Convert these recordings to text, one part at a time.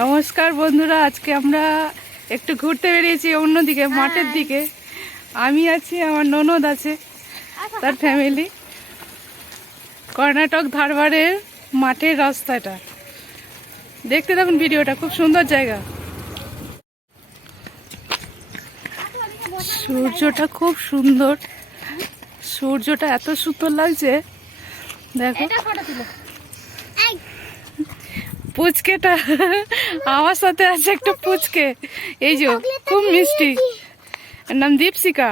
নমস্কার বন্ধুরা, আজকে আমরা একটু ঘুরতে বেরিয়েছি অন্যদিকে, মাঠের দিকে। আমি আছি, আমার ননদ আছে, তার ফ্যামিলি। কর্ণাটক ধারবাড়ের মাঠের রাস্তাটা দেখতে থাকুন, ভিডিওটা খুব সুন্দর জায়গা। সূর্যটা খুব সুন্দর, সূর্যটা এত সুন্দর লাগছে দেখো। পুচকেটা আমার সাথে আছে, একটা পুচকে, এই যে খুব মিষ্টি, এর নাম দীপশিকা।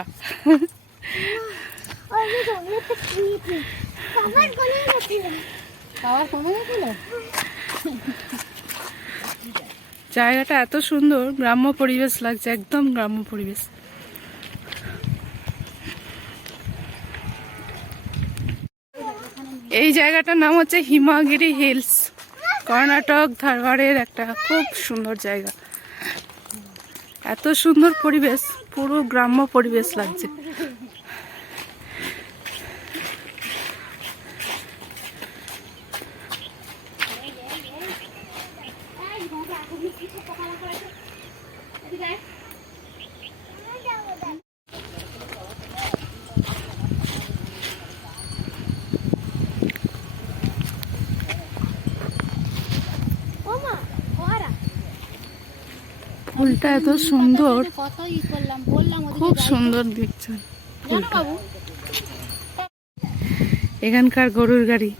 জায়গাটা এত সুন্দর, গ্রাম্য পরিবেশ লাগছে, একদম গ্রাম্য পরিবেশ। এই জায়গাটার নাম হচ্ছে হিমাগিরি হিলস, কর্ণাটক ধারবাড়ের একটা খুব সুন্দর জায়গা। এত সুন্দর পরিবেশ, পুরো গ্রাম্য পরিবেশ লাগছে। ফুলটা এত সুন্দর, খুব সুন্দর দেখছে ফুলটা। এখানকার গরুর গাড়ি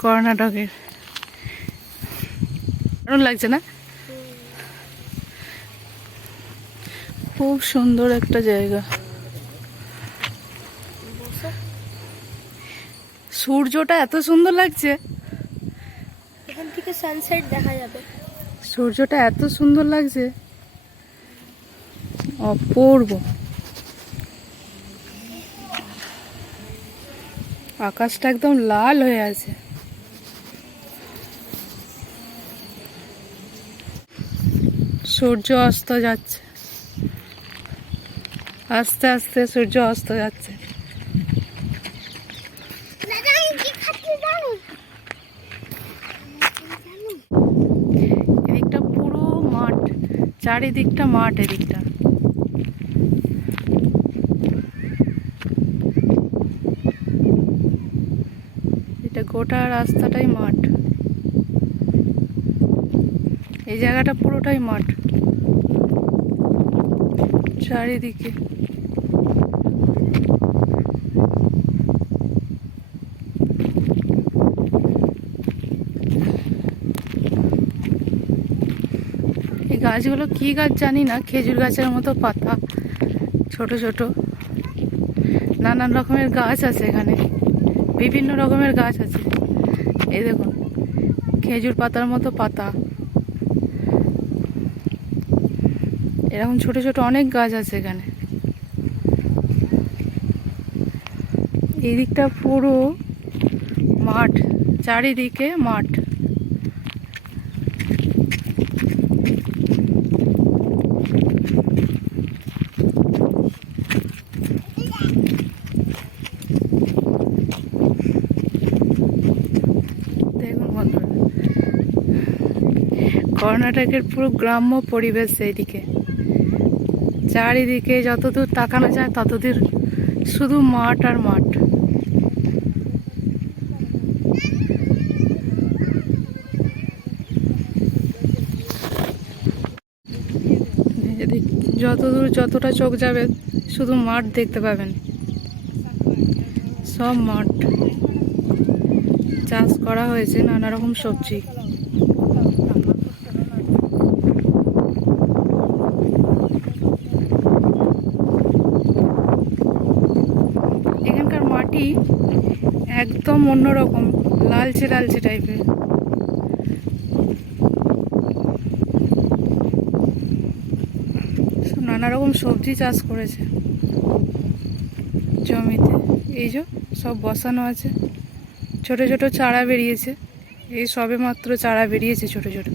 কর্ণাটকের, দারুণ লাগছে না? খুব সুন্দর একটা জায়গা। সূর্যটা এত সুন্দর লাগছে, এখান থেকে সানসেট দেখা যাবে। সূর্যটা এত সুন্দর লাগছে, অপূর্ব। আকাশটা একদম লাল হয়ে আছে। সূর্য অস্ত যাচ্ছে, আস্তে আস্তে সূর্য অস্ত যাচ্ছে। এদিকটা পুরো মাঠ, চারিদিকটা মাঠ। এদিকটা এটা গোটা রাস্তাটাই মাঠ, এই জায়গাটা পুরোটাই মাঠ চারিদিকে। এই গাছগুলো কি গাছ জানি না, খেজুর গাছের মতো পাতা, ছোট ছোট নানান রকমের গাছ আছে এখানে, বিভিন্ন রকমের গাছ আছে। এই দেখুন, খেজুর পাতার মতো পাতা, এরকম ছোট ছোট অনেক গাছ আছে এখানে। এই দিকটা পুরো মাঠ, চারিদিকে মাঠ। দেখুন বন্ধুরা, কর্ণাটকের পুরো গ্রাম্য পরিবেশ। এইদিকে চারিদিকে যতদূর তাকানো যায় ততদূর শুধু মাঠ আর মাঠ। যতদূর যতটা চোখ যাবে শুধু মাঠ দেখতে পাবেন, সব মাঠ। চাষ করা হয়েছে নানা রকম সবজি। এখানকার মাটি একদম অন্যরকম, লালচে লালচে টাইপের। নানা রকম সবজি চাষ করেছে জমিতে। এই যে সব বসানো আছে, ছোট ছোট চারা বেরিয়েছে, এই সবে মাত্র চারা বেরিয়েছে ছোট ছোট।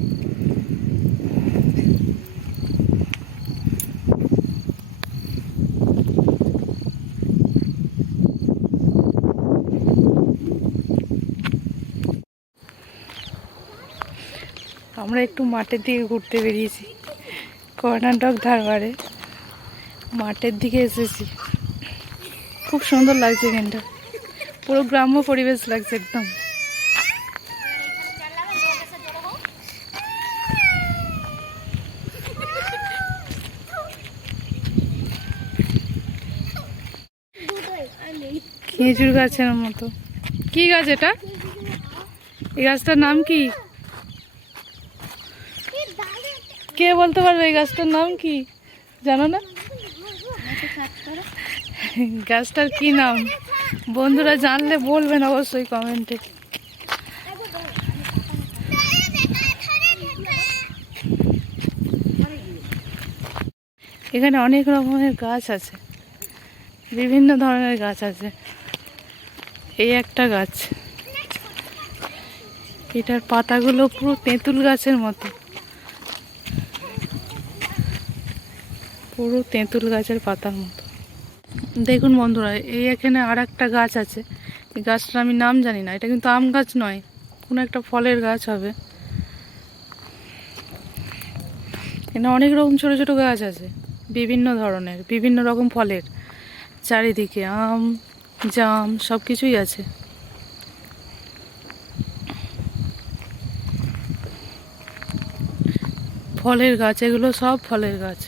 আমরা একটু মাঠের দিকে ঘুরতে বেরিয়েছি, কর্ণাটক ধারবাড়ে মাঠের দিকে এসেছি। খুব সুন্দর লাগছে এখানটা, পুরো গ্রাম্য পরিবেশ লাগছে একদম। খেজুর গাছের মতো। কি গাছ এটা? এই গাছটার নাম কি? কে বলতে পারবে এই গাছটার নাম কি? জানো না? গাছটার কি নাম বন্ধুরা জানলে বলবেন অবশ্যই কমেন্টে। এখানে অনেক রকমের গাছ আছে, বিভিন্ন ধরনের গাছ আছে। এই একটা গাছ, এটার পাতাগুলো পুরো তেঁতুল গাছের মতো, পুরো তেঁতুল গাছের পাতার মতো। দেখুন বন্ধুরা, এই এখানে আর একটা গাছ আছে। এই গাছটার আমি নাম জানি না। এটা কিন্তু আম গাছ নয়, কোনো একটা ফলের গাছ হবে। এখানে অনেক রকম ছোট ছোট গাছ আছে, বিভিন্ন ধরনের, বিভিন্ন রকম ফলের। চারিদিকে আম, জাম সব কিছুই আছে। ফলের গাছ, এগুলো সব ফলের গাছ।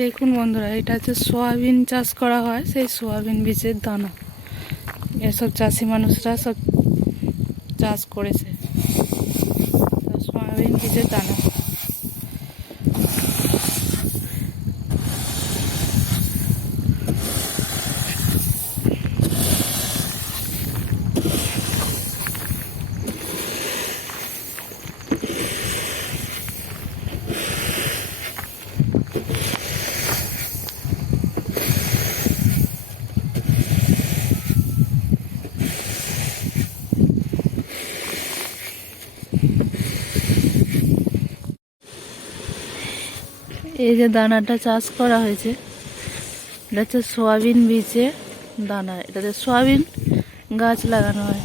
দেখুন বন্ধুরা, এটা হচ্ছে সোয়াবিন চাষ করা হয়, সেই সোয়াবিন বীজের দানা। এসব চাষি মানুষরা সব চাষ করেছে, সোয়াবিন বীজের দানা। এই যে দানাটা চাষ করা হয়েছে, এটা হচ্ছে সোয়াবিন বীজের দানা। এটাতে সোয়াবিন গাছ লাগানো হয়।